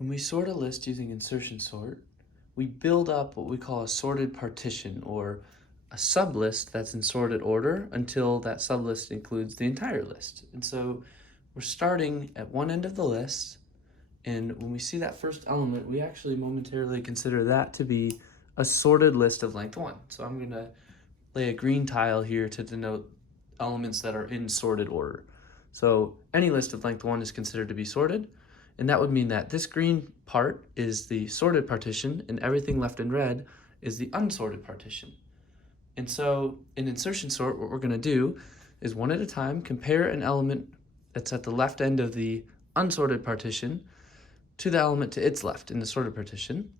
When we sort a list using insertion sort, we build up what we call a sorted partition, or a sublist that's in sorted order until that sublist includes the entire list. And so we're starting at one end of the list, and when we see that first element, we actually momentarily consider that to be a sorted list of length 1. So I'm going to lay a green tile here to denote elements that are in sorted order. So any list of length 1 is considered to be sorted, and that would mean that this green part is the sorted partition and everything left in red is the unsorted partition. And so in insertion sort, what we're going to do is one at a time compare an element that's at the left end of the unsorted partition to the element to its left in the sorted partition.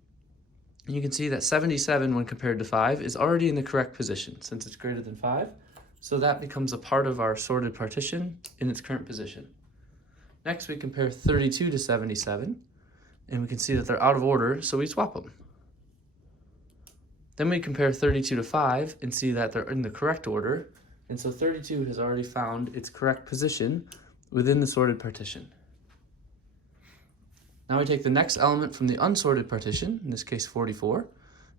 And you can see that 77 when compared to 5 is already in the correct position since it's greater than 5. So that becomes a part of our sorted partition in its current position. Next, we compare 32 to 77, and we can see that they're out of order, so we swap them. Then we compare 32 to 5 and see that they're in the correct order, and so 32 has already found its correct position within the sorted partition. Now we take the next element from the unsorted partition, in this case 44, and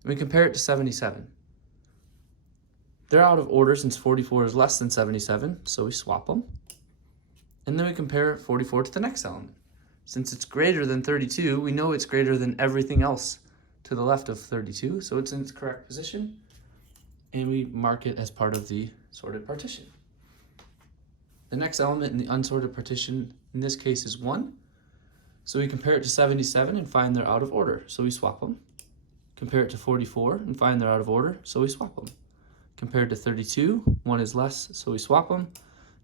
we compare it to 77. They're out of order since 44 is less than 77, so we swap them. And then we compare 44 to the next element. Since it's greater than 32, we know it's greater than everything else to the left of 32, so it's in its correct position, and we mark it as part of the sorted partition. The next element in the unsorted partition, in this case, is 1. So we compare it to 77 and find they're out of order, so we swap them. Compare it to 44 and find they're out of order, so we swap them. Compared to 32, 1 is less, so we swap them.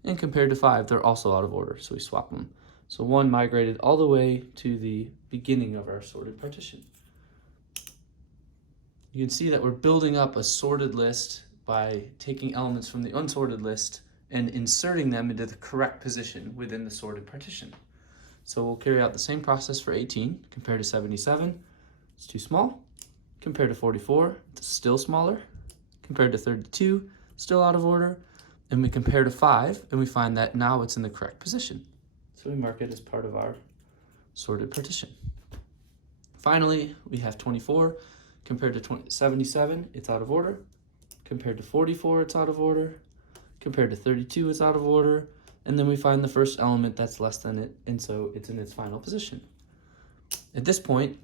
And compared to 5, they're also out of order, so we swap them. So 1 migrated all the way to the beginning of our sorted partition. You can see that we're building up a sorted list by taking elements from the unsorted list and inserting them into the correct position within the sorted partition. So we'll carry out the same process for 18. Compared to 77, it's too small. Compared to 44, it's still smaller. Compared to 32, still out of order. And we compare to 5, and we find that now it's in the correct position. So we mark it as part of our sorted partition. Finally, we have 24. Compared to 77, it's out of order. Compared to 44, it's out of order. Compared to 32, it's out of order. And then we find the first element that's less than it, and so it's in its final position. At this point,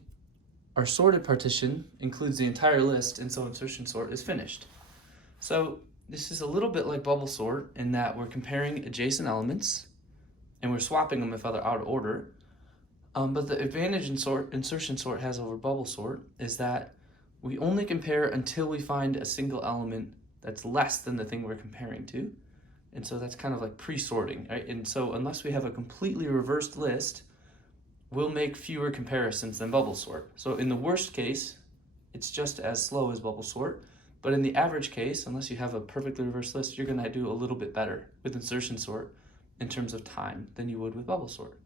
our sorted partition includes the entire list, and so insertion sort is finished. So this is a little bit like bubble sort in that we're comparing adjacent elements and we're swapping them if they're out of order. But the advantage insertion sort has over bubble sort is that we only compare until we find a single element that's less than the thing we're comparing to. And so that's kind of like pre-sorting, right? And so unless we have a completely reversed list, we'll make fewer comparisons than bubble sort. So in the worst case, it's just as slow as bubble sort. But in the average case, unless you have a perfectly reversed list, you're going to do a little bit better with insertion sort in terms of time than you would with bubble sort.